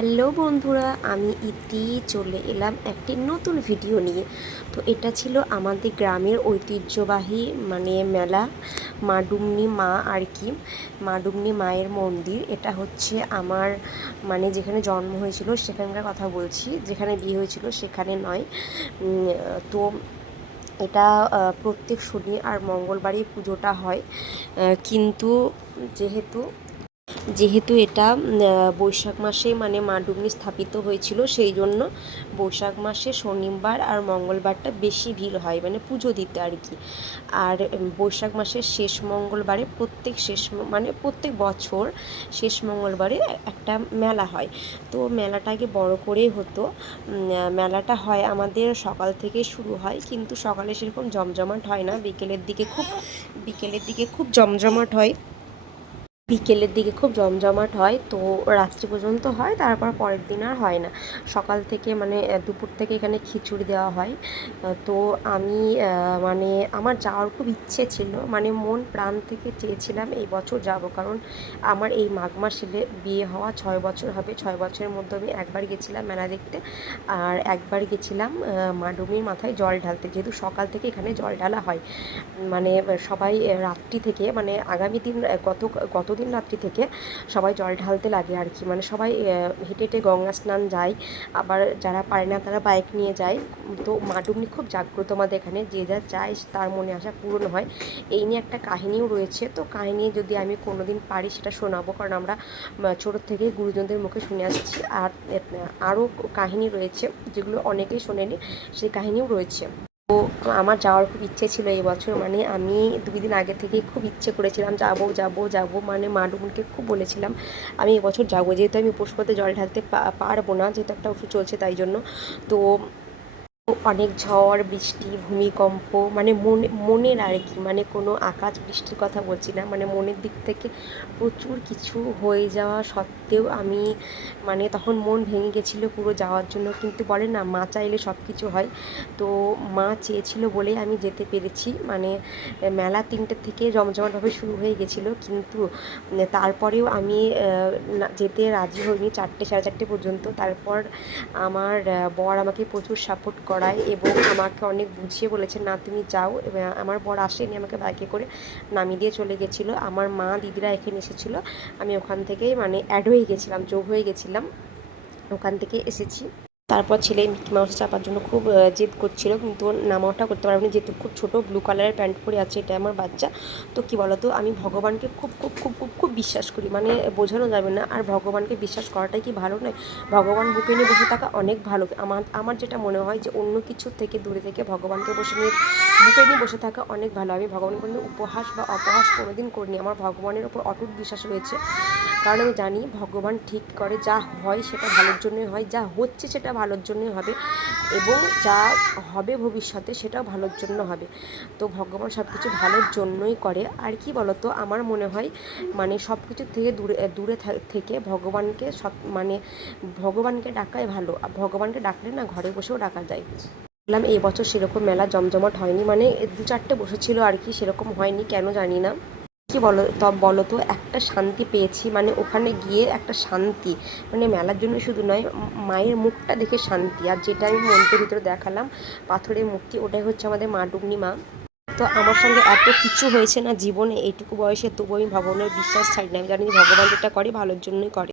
Hello বন্ধুরা, আমি ইতি চলে এলাম একটি নতুন ভিডিও নিয়ে। তো এটা ছিল আমাদের গ্রামের ঐতিহ্যবাহী মেলা, মাডুমনি মা আর কি। মাডুমনি মায়ের মন্দির এটা হচ্ছে আমার যেখানে জন্ম হয়েছিল সেখানকার কথা বলছি, যেখানে বিয়ে হয়েছিল সেখানে নয়। তো এটা প্রত্যেক শনি আর মঙ্গলবারই পুজোটা হয়, কিন্তু যেহেতু যেহেতু এটা বৈশাখ মাসে মাডুমনি স্থাপিত হয়েছিল, সেই জন্য বৈশাখ মাসে শনিবার আর মঙ্গলবারটা বেশি ভিড় হয় পুজো দিতে আর কি। আর বৈশাখ মাসের শেষ মঙ্গলবারে প্রত্যেক বছর শেষ মঙ্গলবারে একটা মেলা হয়। তো মেলাটা আগে বড় করেই হতো। মেলাটা হয় আমাদের সকাল থেকে শুরু হয়, কিন্তু সকালে সেরকম জমজমাট হয় না, বিকেলের দিকে খুব জমজমাট হয়। তো রাত্রি পর্যন্ত হয়, তারপর পরের দিন আর হয় না। সকাল থেকে দুপুর থেকে এখানে খিচুড়ি দেওয়া হয়। তো আমি আমার যাওয়ার খুব ইচ্ছে ছিল, মন প্রাণ থেকে চেয়েছিলাম এই বছর যাব, কারণ আমার এই মাঘ মাসে বিয়ে হওয়া 6 বছর হবে। 6 বছরের মধ্যে আমি একবার গেছিলাম মেলা দেখতে, আর একবার গেছিলাম মাডুমির মাথায় জল ঢালতে, যেহেতু সকাল থেকে এখানে জল ঢালা হয়। সবাই রাত্রি থেকে আগামী দিন গতদিন রাত্রি থেকে সবাই জল ঢালতে লাগে আর কি। সবাই হেঁটে হেঁটে গঙ্গা স্নান যায়, আবার যারা পারে না তারা বাইক নিয়ে যায়। তো মাডুমনি খুব জাগ্রত আমাদের এখানে, যে যা চায় তার মনে আশা পূরণ হয়। এই নিয়ে একটা কাহিনীও রয়েছে, তো কাহিনী যদি আমি কোনো দিন পারি সেটা শোনাবো, কারণ আমরা ছোটোর থেকে গুরুজনদের মুখে শুনে আসছি। আর আরও কাহিনী রয়েছে যেগুলো অনেকেই শোনেনি, সেই কাহিনীও রয়েছে। তো আমার যাওয়ার খুব ইচ্ছে ছিল এই বছর, আমি 2 দিন আগে থেকেই খুব ইচ্ছে করেছিলাম যাবো যাবো যাবো, মাডুমনিকে খুব বলেছিলাম আমি এবছর যাবো, যেহেতু আমি উপোস করতে জল ঢালতে পারবো না, যেহেতু একটা ওষুধ চলছে তাই জন্য। তো অনেক ঝড় বৃষ্টি ভূমিকম্প, মনের আর কি, কোনো আকাশ বৃষ্টির কথা বলছি না, মনের দিক থেকে প্রচুর কিছু হয়ে যাওয়া সত্ত্বেও আমি তখন মন ভেঙে গেছিলো পুরো যাওয়ার জন্য। কিন্তু বলে না, মা চাইলে সব কিছু হয়। তো মা চেয়েছিল বলেই আমি যেতে পেরেছি। মেলা 3টে থেকে জমজমাটভাবে শুরু হয়ে গেছিলো, কিন্তু তারপরেও আমি যেতে রাজি হইনি 4টে সাড়ে 4টে পর্যন্ত। তারপর আমার বর আমাকে প্রচুর সাপোর্ট করায় এবং আমাকে অনেক বুঝিয়ে বলেছে, না তুমি যাও। আমার বর আসেনি, আমাকে বাইকে করে নামিয়ে দিয়ে চলে গেছিলো। আমার মা দিদিরা এখানে এসেছিলো, আমি ওখান থেকেই অ্যাড হয়ে গেছিলাম, যোগ হয়ে গেছিলাম, ওখান থেকে এসেছি। তারপর ছেলে মিকি মাউসে চাপার জন্য খুব জেদ করছিল, কিন্তু নামাওটা করতে পারবেনি, যেহেতু খুব ছোটো ব্লু কালারের প্যান্ট পরে আছে, এটা আমার বাচ্চা। তো কী বলতো, আমি ভগবানকে খুব খুব খুব খুব খুব বিশ্বাস করি, বোঝানো যাবে না। আর ভগবানকে বিশ্বাস করাটাই কি ভালো নয়? ভগবান বুকে নিয়ে বসে থাকা অনেক ভালো। আমার যেটা মনে হয় যে অন্য কিছুর থেকে দূরে থেকে ভগবানকে বুকে নিয়ে বসে থাকা অনেক ভালো। আমি ভগবানের কোনো উপহাস বা অপহাস কোনোদিন করিনি, আমার ভগবানের ওপর অটুট বিশ্বাস রয়েছে, কারণ আমি জানি ভগবান ঠিক করে, যা হয় সেটা ভালোর জন্যই হয়, যা হচ্ছে সেটা ভালোর জন্যই হবে, এবং যা হবে ভবিষ্যতে সেটাও ভালোর জন্য হবে। তো ভগবান সব কিছু ভালোর জন্যই করে। আর কি বলতো, আমার মনে হয় সব কিছুর থেকে দূরে দূরে থেকে ভগবানকে ভগবানকে ডাকাই ভালো। ভগবানকে ডাকলে না ঘরে বসেও ডাকা যায়। বললাম এই বছর সেরকম মেলা জমজমাট হয়নি, 2-4টে বসেছিল আর কি, সেরকম হয়নি, কেন জানি না। কি বলো তো, একটা শান্তি পেয়েছি, ওখানে গিয়ে একটা শান্তি, মেলার জন্য শুধু নয়, মায়ের মুখটা দেখে শান্তি। আর যেটা আমি মন্দিরের ভিতরে দেখালাম পাথরের মূর্তি, ওটাই হচ্ছে আমাদের মাডুমনি মা। তো আমার সঙ্গে এত কিছু হয়েছে না জীবনে এইটুকু বয়সে, তবু আমি ভগবানের বিশ্বাস ছাড়ি না। আমি জানি ভগবান যেটা করে ভালোর জন্যই করে।